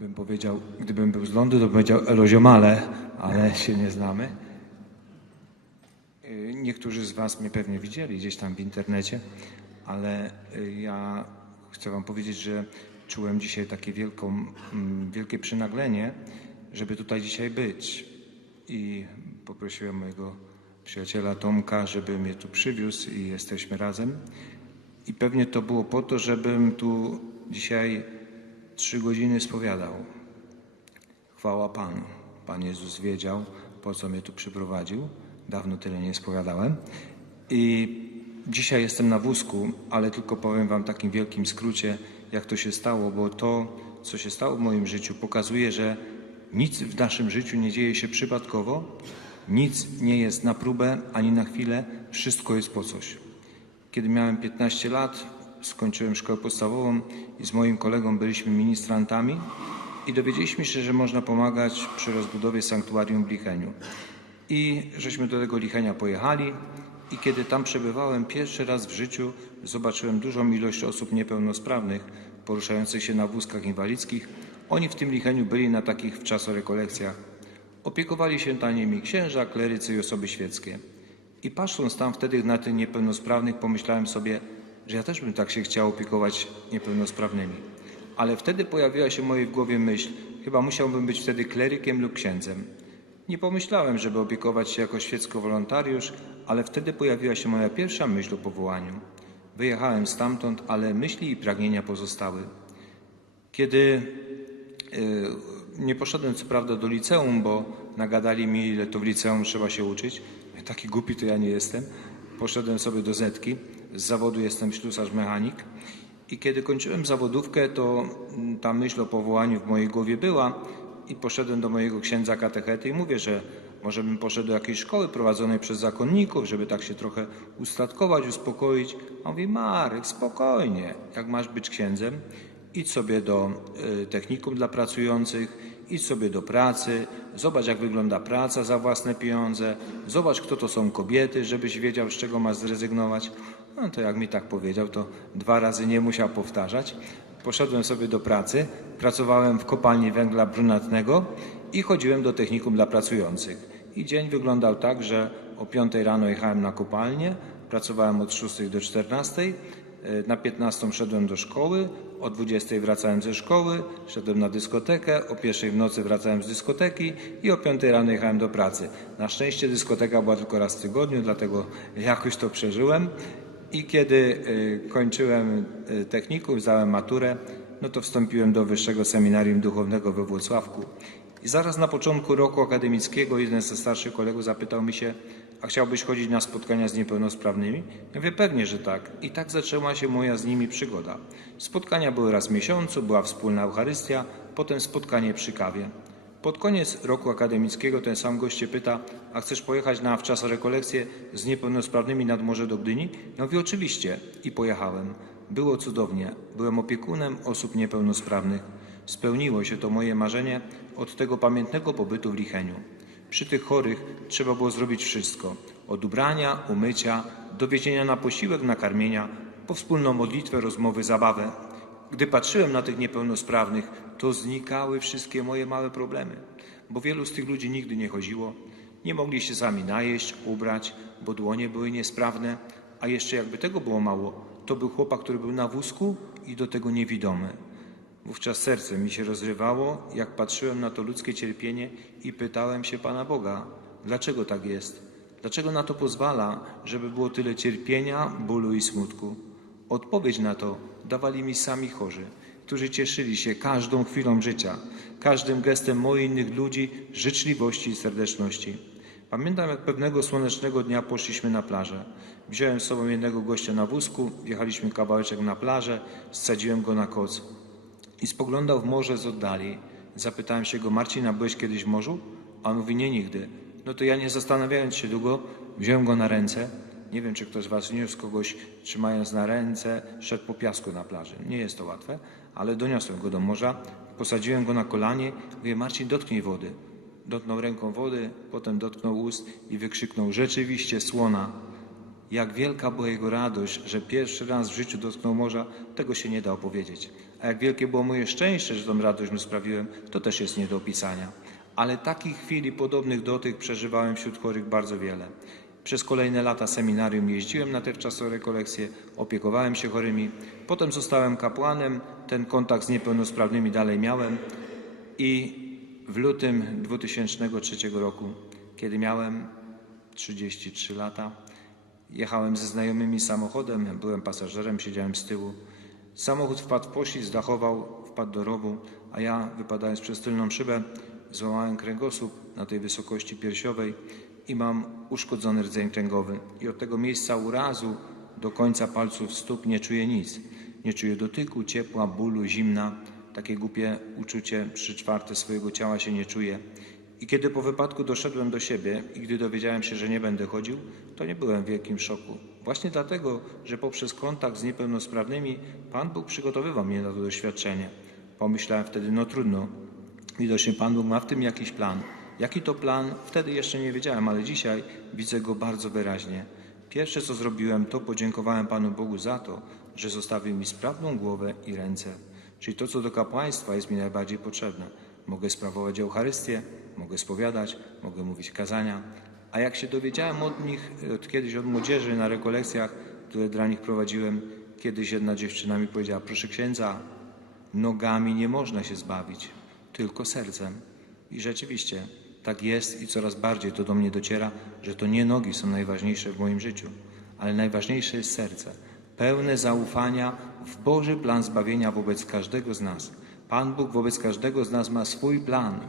bym powiedział, gdybym był z Londynu, to bym powiedział eloziomale, ale się nie znamy. Y, Niektórzy z Was mnie pewnie widzieli gdzieś tam w internecie, ale y, ja chcę Wam powiedzieć, że czułem dzisiaj takie wielką, mm, wielkie przynaglenie, żeby tutaj dzisiaj być. I poprosiłem mojego przyjaciela Tomka, żeby mnie tu przywiózł i jesteśmy razem. I pewnie to było po to, żebym tu dzisiaj trzy godziny spowiadał. Chwała Panu. Pan Jezus wiedział, po co mnie tu przyprowadził. Dawno tyle nie spowiadałem. I dzisiaj jestem na wózku, ale tylko powiem Wam w takim wielkim skrócie, jak to się stało, bo to, co się stało w moim życiu, pokazuje, że nic w naszym życiu nie dzieje się przypadkowo, nic nie jest na próbę ani na chwilę, wszystko jest po coś. Kiedy miałem 15 lat, skończyłem szkołę podstawową i z moim kolegą byliśmy ministrantami i dowiedzieliśmy się, że można pomagać przy rozbudowie sanktuarium w Licheniu. I żeśmy do tego Lichenia pojechali i kiedy tam przebywałem pierwszy raz w życiu, zobaczyłem dużą ilość osób niepełnosprawnych poruszających się na wózkach inwalidzkich. Oni w tym Licheniu byli na takich wczasorekolekcjach. Opiekowali się nimi księża, klerycy i osoby świeckie. I patrząc tam wtedy na tych niepełnosprawnych, pomyślałem sobie, że ja też bym tak się chciał opiekować niepełnosprawnymi. Ale wtedy pojawiła się w mojej głowie myśl, chyba musiałbym być wtedy klerykiem lub księdzem. Nie pomyślałem, żeby opiekować się jako świecko-wolontariusz, ale wtedy pojawiła się moja pierwsza myśl o powołaniu. Wyjechałem stamtąd, ale myśli i pragnienia pozostały. Kiedy y, nie poszedłem co prawda do liceum, bo nagadali mi, ile to w liceum trzeba się uczyć. Taki głupi to ja nie jestem. Poszedłem sobie do Zetki. Z zawodu jestem ślusarz mechanik. I kiedy kończyłem zawodówkę, to mm, ta myśl o powołaniu w mojej głowie była i poszedłem do mojego księdza katechety i mówię, że może bym poszedł do jakiejś szkoły prowadzonej przez zakonników, żeby tak się trochę ustatkować, uspokoić. A on mówi, Marek, spokojnie, jak masz być księdzem, idź sobie do y, technikum dla pracujących, idź sobie do pracy, zobacz jak wygląda praca za własne pieniądze, zobacz kto to są kobiety, żebyś wiedział z czego masz zrezygnować. No to jak mi tak powiedział, to dwa razy nie musiał powtarzać. Poszedłem sobie do pracy, pracowałem w kopalni węgla brunatnego i chodziłem do technikum dla pracujących. I dzień wyglądał tak, że o 5 rano jechałem na kopalnię, pracowałem od 6 do 14, y, na 15 szedłem do szkoły, o 20 wracałem ze szkoły, szedłem na dyskotekę, o 1 w nocy wracałem z dyskoteki i o 5 rano jechałem do pracy. Na szczęście dyskoteka była tylko raz w tygodniu, dlatego jakoś to przeżyłem. I kiedy y, kończyłem y, technikum, zdałem maturę, no to wstąpiłem do Wyższego Seminarium Duchownego we Włocławku. I zaraz na początku roku akademickiego jeden ze starszych kolegów zapytał mi się, a chciałbyś chodzić na spotkania z niepełnosprawnymi? Ja mówię, pewnie, że tak. I tak zaczęła się moja z nimi przygoda. Spotkania były raz w miesiącu, była wspólna Eucharystia, potem spotkanie przy kawie. Pod koniec roku akademickiego ten sam gość się pyta, a chcesz pojechać na wczasorekolekcję z niepełnosprawnymi nad morze do Gdyni? Ja mówię, oczywiście. I pojechałem. Było cudownie. Byłem opiekunem osób niepełnosprawnych. Spełniło się to moje marzenie od tego pamiętnego pobytu w Licheniu. Przy tych chorych trzeba było zrobić wszystko. Od ubrania, umycia, dowiezienia na posiłek, nakarmienia, po wspólną modlitwę, rozmowy, zabawę. Gdy patrzyłem na tych niepełnosprawnych, to znikały wszystkie moje małe problemy, bo wielu z tych ludzi nigdy nie chodziło, nie mogli się sami najeść, ubrać, bo dłonie były niesprawne, a jeszcze jakby tego było mało, to był chłopak, który był na wózku i do tego niewidomy. Wówczas serce mi się rozrywało, jak patrzyłem na to ludzkie cierpienie i pytałem się Pana Boga, dlaczego tak jest? Dlaczego na to pozwala, żeby było tyle cierpienia, bólu i smutku? Odpowiedź na to dawali mi sami chorzy, którzy cieszyli się każdą chwilą życia, każdym gestem moich innych ludzi, życzliwości i serdeczności. Pamiętam, jak pewnego słonecznego dnia poszliśmy na plażę. Wziąłem z sobą jednego gościa na wózku, wjechaliśmy kawałeczek na plażę, zsadziłem go na koc i spoglądał w morze z oddali. Zapytałem się go, Marcin, a byłeś kiedyś w morzu? A on mówi, nie nigdy. No to ja nie zastanawiając się długo, wziąłem go na ręce. Nie wiem, czy ktoś z Was niósł kogoś, trzymając na ręce, szedł po piasku na plaży. Nie jest to łatwe, ale doniosłem go do morza, posadziłem go na kolanie, mówię, Marcin, dotknij wody. Dotknął ręką wody, potem dotknął ust i wykrzyknął, rzeczywiście słona. Jak wielka była jego radość, że pierwszy raz w życiu dotknął morza, tego się nie da opowiedzieć. A jak wielkie było moje szczęście, że tą radość mu sprawiłem, to też jest nie do opisania. Ale takich chwil i podobnych do tych przeżywałem wśród chorych bardzo wiele. Przez kolejne lata seminarium jeździłem na te wczasowe rekolekcje, opiekowałem się chorymi. Potem zostałem kapłanem, ten kontakt z niepełnosprawnymi dalej miałem. I w lutym 2003 roku, kiedy miałem 33 lata, jechałem ze znajomymi samochodem, byłem pasażerem, siedziałem z tyłu. Samochód wpadł w poślizg, zdachował, wpadł do rowu, a ja, wypadając przez tylną szybę, złamałem kręgosłup na tej wysokości piersiowej i mam uszkodzony rdzeń kręgowy. I od tego miejsca urazu do końca palców stóp nie czuję nic. Nie czuję dotyku, ciepła, bólu, zimna. Takie głupie uczucie trzy czwarte swojego ciała się nie czuję. I kiedy po wypadku doszedłem do siebie i gdy dowiedziałem się, że nie będę chodził, to nie byłem w wielkim szoku. Właśnie dlatego, że poprzez kontakt z niepełnosprawnymi Pan Bóg przygotowywał mnie na to doświadczenie. Pomyślałem wtedy, no trudno, widocznie Pan Bóg ma w tym jakiś plan. Jaki to plan? Wtedy jeszcze nie wiedziałem, ale dzisiaj widzę go bardzo wyraźnie. Pierwsze, co zrobiłem, to podziękowałem Panu Bogu za to, że zostawił mi sprawną głowę i ręce. Czyli to, co do kapłaństwa jest mi najbardziej potrzebne. Mogę sprawować Eucharystię, mogę spowiadać, mogę mówić kazania. A jak się dowiedziałem od nich, od kiedyś od młodzieży na rekolekcjach, które dla nich prowadziłem, kiedyś jedna dziewczyna mi powiedziała, proszę księdza, nogami nie można się zbawić, tylko sercem. I rzeczywiście tak jest i coraz bardziej to do mnie dociera, że to nie nogi są najważniejsze w moim życiu, ale najważniejsze jest serce. Pełne zaufania w Boży plan zbawienia wobec każdego z nas. Pan Bóg wobec każdego z nas ma swój plan,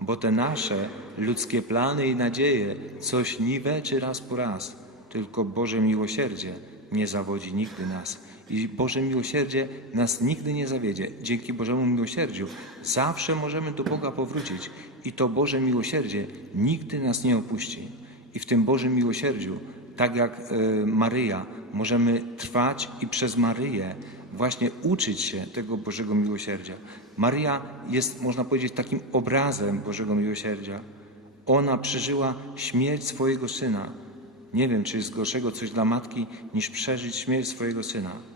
bo te nasze ludzkie plany i nadzieje coś niweczy raz po raz. Tylko Boże miłosierdzie nie zawodzi nigdy nas. I Boże miłosierdzie nas nigdy nie zawiedzie. Dzięki Bożemu miłosierdziu zawsze możemy do Boga powrócić. I to Boże miłosierdzie nigdy nas nie opuści. I w tym Bożym miłosierdziu, tak jak e, Maryja, możemy trwać i przez Maryję właśnie uczyć się tego Bożego miłosierdzia. Maryja jest, można powiedzieć, takim obrazem Bożego miłosierdzia. Ona przeżyła śmierć swojego syna. Nie wiem, czy jest gorszego coś dla matki, niż przeżyć śmierć swojego syna.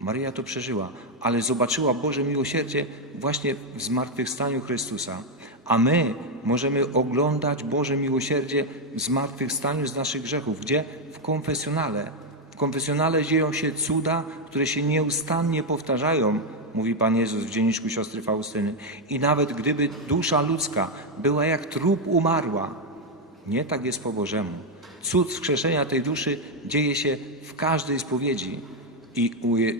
Maryja to przeżyła, ale zobaczyła Boże miłosierdzie właśnie w zmartwychwstaniu Chrystusa. A my możemy oglądać Boże miłosierdzie w zmartwychwstaniu z naszych grzechów. Gdzie? W konfesjonale. W konfesjonale dzieją się cuda, które się nieustannie powtarzają, mówi Pan Jezus w dzienniczku siostry Faustyny. I nawet gdyby dusza ludzka była jak trup umarła, nie tak jest po Bożemu. Cud wskrzeszenia tej duszy dzieje się w każdej spowiedzi. I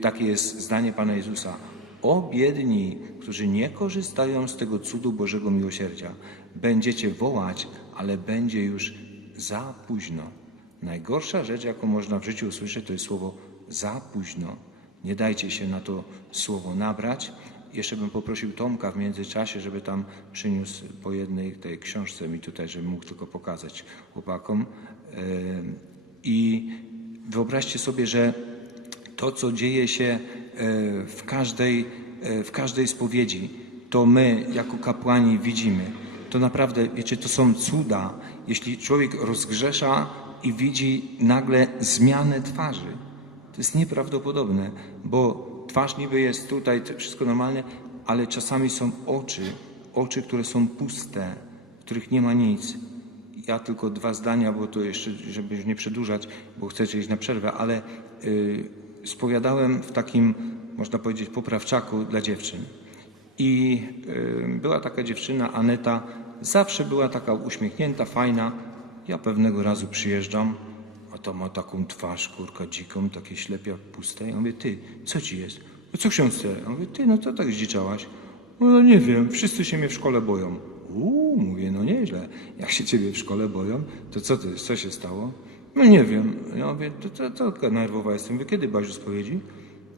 takie jest zdanie Pana Jezusa. O biedni, którzy nie korzystają z tego cudu Bożego miłosierdzia. Będziecie wołać, ale będzie już za późno. Najgorsza rzecz, jaką można w życiu usłyszeć, to jest słowo za późno. Nie dajcie się na to słowo nabrać. Jeszcze bym poprosił Tomka w międzyczasie, żeby tam przyniósł po jednej tej książce mi tutaj, żebym mógł tylko pokazać chłopakom. I wyobraźcie sobie, że to, co dzieje się e, w każdej, e, w każdej spowiedzi, to my jako kapłani widzimy. To naprawdę, wiecie, to są cuda, jeśli człowiek rozgrzesza i widzi nagle zmianę twarzy. To jest nieprawdopodobne, bo twarz niby jest tutaj, wszystko normalne, ale czasami są oczy, oczy, które są puste, w których nie ma nic. Ja tylko dwa zdania, bo to jeszcze, żeby nie przedłużać, bo chcecie iść na przerwę, ale y, spowiadałem w takim, można powiedzieć, poprawczaku dla dziewczyn. I y, była taka dziewczyna, Aneta, zawsze była taka uśmiechnięta, fajna. Ja pewnego razu przyjeżdżam, a to ma taką twarz, kurka dziką, takie ślepia puste. Ja mówię, ty, co ci jest? No co ksiądz chce? Ja mówię, ty, no to tak zdziczałaś. No nie wiem, wszyscy się mnie w szkole boją. Uuu, mówię, no nieźle. Jak się ciebie w szkole boją, to co ty, co się stało? No nie wiem. Ja mówię, to, to, to taka nerwowa jestem. Mówię, kiedy w spowiedzi?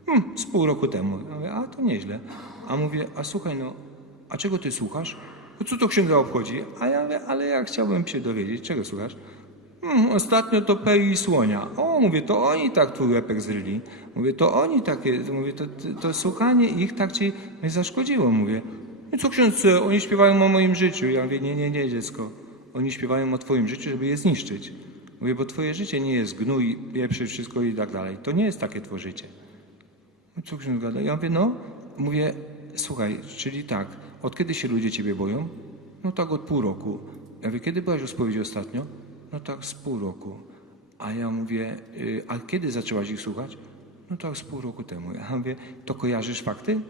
Hmm, z pół roku temu. Ja mówię, a to nieźle. A mówię, a słuchaj, no, a czego ty słuchasz? No co to księdza obchodzi? A ja mówię, ale ja chciałbym się dowiedzieć, czego słuchasz? Hmm, ostatnio to Pei i Słonia. O, mówię, to oni tak twój łepek zryli. Mówię, to oni takie, mówię, to, to, to słuchanie ich tak ci mnie zaszkodziło, mówię. No co ksiądz chce? Oni śpiewają o moim życiu. Ja mówię, nie, nie, nie, dziecko. Oni śpiewają o twoim życiu, żeby je zniszczyć. Mówię, bo twoje życie nie jest gnój, pieprzyć wszystko i tak dalej. To nie jest takie twoje życie. No co ksiądz gada? Ja mówię, no, mówię, słuchaj, czyli tak, od kiedy się ludzie ciebie boją? No tak od pół roku. Ja mówię, kiedy byłaś u spowiedzi ostatnio? No tak z pół roku. A ja mówię, y, a kiedy zaczęłaś ich słuchać? No tak z pół roku temu. Ja mówię, to kojarzysz fakty?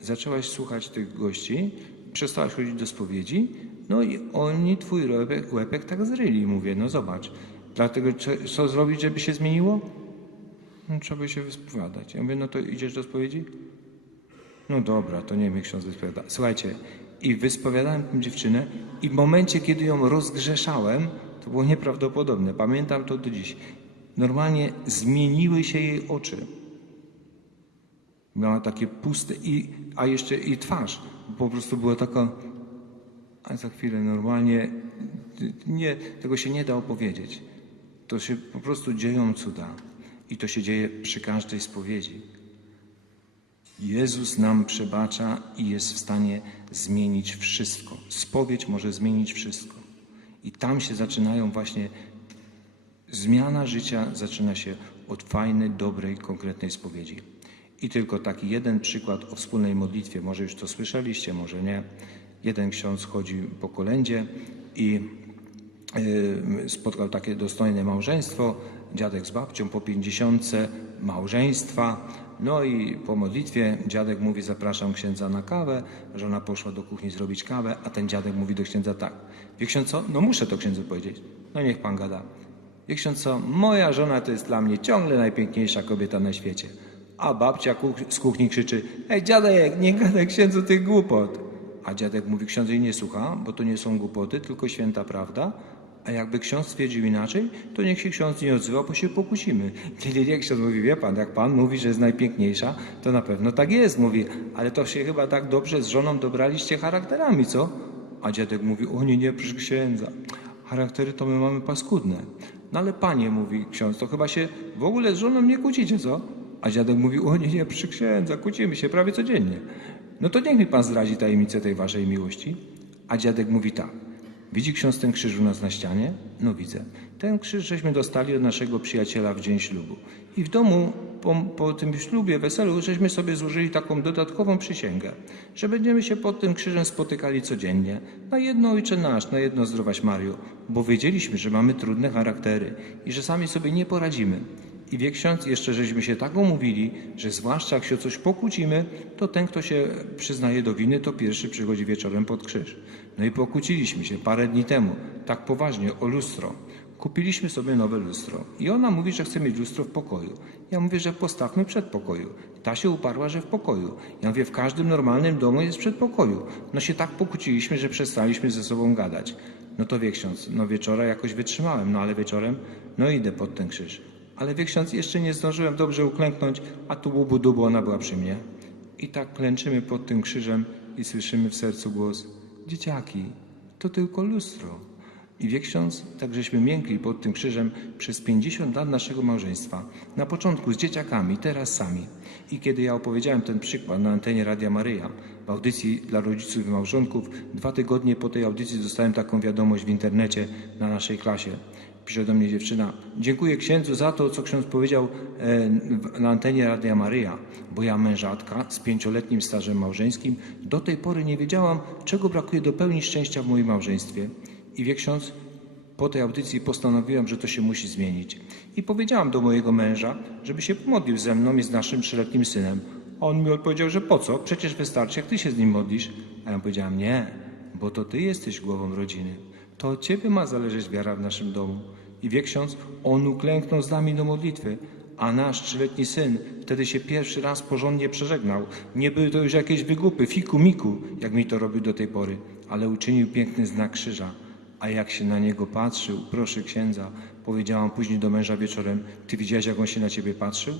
Zaczęłaś słuchać tych gości, przestałaś chodzić do spowiedzi, no i oni twój łebek, łebek tak zryli. Mówię, no zobacz. Dlatego co- zrobić, żeby się zmieniło? No, trzeba się wyspowiadać. Ja mówię, no to idziesz do spowiedzi? No dobra, to nie mnie ksiądz wyspowiada. Słuchajcie, i wyspowiadałem tę dziewczynę i w momencie, kiedy ją rozgrzeszałem, to było nieprawdopodobne. Pamiętam to do dziś. Normalnie zmieniły się jej oczy. Miała takie puste, i, a jeszcze i twarz. Po prostu była taka, a za chwilę normalnie, nie, tego się nie da opowiedzieć. To się po prostu dzieją cuda. I to się dzieje przy każdej spowiedzi. Jezus nam przebacza i jest w stanie zmienić wszystko. Spowiedź może zmienić wszystko. I tam się zaczynają właśnie, zmiana życia zaczyna się od fajnej, dobrej, konkretnej spowiedzi. I tylko taki jeden przykład o wspólnej modlitwie. Może już to słyszeliście, może nie. Jeden ksiądz chodzi po kolędzie i spotkał takie dostojne małżeństwo, dziadek z babcią po pięćdziesiątce małżeństwa. No i po modlitwie dziadek mówi, zapraszam księdza na kawę. Żona poszła do kuchni zrobić kawę, a ten dziadek mówi do księdza tak. Wie ksiądz co? No muszę to księdzu powiedzieć. No niech pan gada. Wie ksiądz co? Moja żona to jest dla mnie ciągle najpiękniejsza kobieta na świecie. A babcia z kuchni krzyczy, ej dziadek, nie gadaj księdzu tych głupot. A dziadek mówi, ksiądz jej nie słucha, bo to nie są głupoty, tylko święta prawda. A jakby ksiądz stwierdził inaczej, to niech się ksiądz nie odzywa, bo się pokusimy. Nie, nie, nie, ksiądz mówi, wie pan, jak pan mówi, że jest najpiękniejsza, to na pewno tak jest, mówi. Ale to się chyba tak dobrze z żoną dobraliście charakterami, co? A dziadek mówi, o nie, nie, proszę księdza. Charaktery to my mamy paskudne. No ale panie, mówi ksiądz, to chyba się w ogóle z żoną nie kłócicie, co? A dziadek mówi, o nie, nie, przy księdza, kłócimy się prawie codziennie. No to niech mi pan zdradzi tajemnicę tej waszej miłości. A dziadek mówi tak. Widzi ksiądz ten krzyż u nas na ścianie? No widzę. Ten krzyż żeśmy dostali od naszego przyjaciela w dzień ślubu. I w domu po, po tym ślubie, weselu, żeśmy sobie złożyli taką dodatkową przysięgę, że będziemy się pod tym krzyżem spotykali codziennie. Na jedno Ojcze Nasz, na jedno Zdrowaś Mario, bo wiedzieliśmy, że mamy trudne charaktery i że sami sobie nie poradzimy. I wie ksiądz, jeszcze żeśmy się tak umówili, że zwłaszcza jak się o coś pokłócimy, to ten, kto się przyznaje do winy, to pierwszy przychodzi wieczorem pod krzyż. No i pokłóciliśmy się parę dni temu, tak poważnie, o lustro. Kupiliśmy sobie nowe lustro i ona mówi, że chce mieć lustro w pokoju. Ja mówię, że postawmy przed pokoju. Ta się uparła, że w pokoju. Ja mówię, w każdym normalnym domu jest przedpokoju. No się tak pokłóciliśmy, że przestaliśmy ze sobą gadać. No to wie ksiądz, no wieczora jakoś wytrzymałem, no ale wieczorem, no idę pod ten krzyż. Ale wie ksiądz, jeszcze nie zdążyłem dobrze uklęknąć, a tu łubu dubu ona była przy mnie. I tak klęczymy pod tym krzyżem i słyszymy w sercu głos, dzieciaki, to tylko lustro. I wie ksiądz, tak żeśmy miękli pod tym krzyżem przez 50 lat naszego małżeństwa. Na początku z dzieciakami, teraz sami. I kiedy ja opowiedziałem ten przykład na antenie Radia Maryja w audycji dla rodziców i małżonków, dwa tygodnie po tej audycji dostałem taką wiadomość w internecie na naszej klasie. Pisze do mnie dziewczyna, dziękuję księdzu za to, co ksiądz powiedział e, na antenie Radia Maryja, bo ja mężatka z pięcioletnim stażem małżeńskim do tej pory nie wiedziałam, czego brakuje do pełni szczęścia w moim małżeństwie. I wie ksiądz, po tej audycji postanowiłam, że to się musi zmienić. I powiedziałam do mojego męża, żeby się pomodlił ze mną i z naszym trzyletnim synem. On mi odpowiedział, że po co? Przecież wystarczy, jak ty się z nim modlisz. A ja powiedziałam, nie, bo to ty jesteś głową rodziny. To od ciebie ma zależeć wiara w naszym domu. I wie ksiądz, on uklęknął z nami do modlitwy, a nasz trzyletni syn wtedy się pierwszy raz porządnie przeżegnał. Nie były to już jakieś wygupy, fiku miku, jak mi to robił do tej pory, ale uczynił piękny znak krzyża. A jak się na niego patrzył, proszę księdza, powiedziałam później do męża wieczorem, ty widziałeś, jak on się na ciebie patrzył?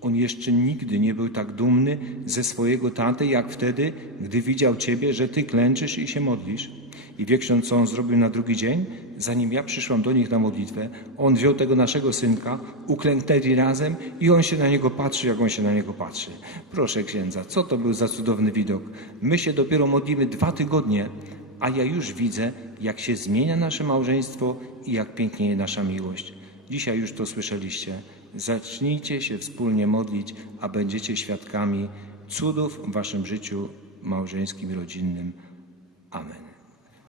On jeszcze nigdy nie był tak dumny ze swojego taty, jak wtedy, gdy widział ciebie, że ty klęczysz i się modlisz. I wie co on zrobił na drugi dzień? Zanim ja przyszłam do nich na modlitwę, on wziął tego naszego synka, uklęknęli razem i on się na niego patrzy, jak on się na niego patrzy. Proszę księdza, co to był za cudowny widok? My się dopiero modlimy dwa tygodnie, a ja już widzę, jak się zmienia nasze małżeństwo i jak pięknieje nasza miłość. Dzisiaj już to słyszeliście. Zacznijcie się wspólnie modlić, a będziecie świadkami cudów w waszym życiu małżeńskim i rodzinnym. Amen.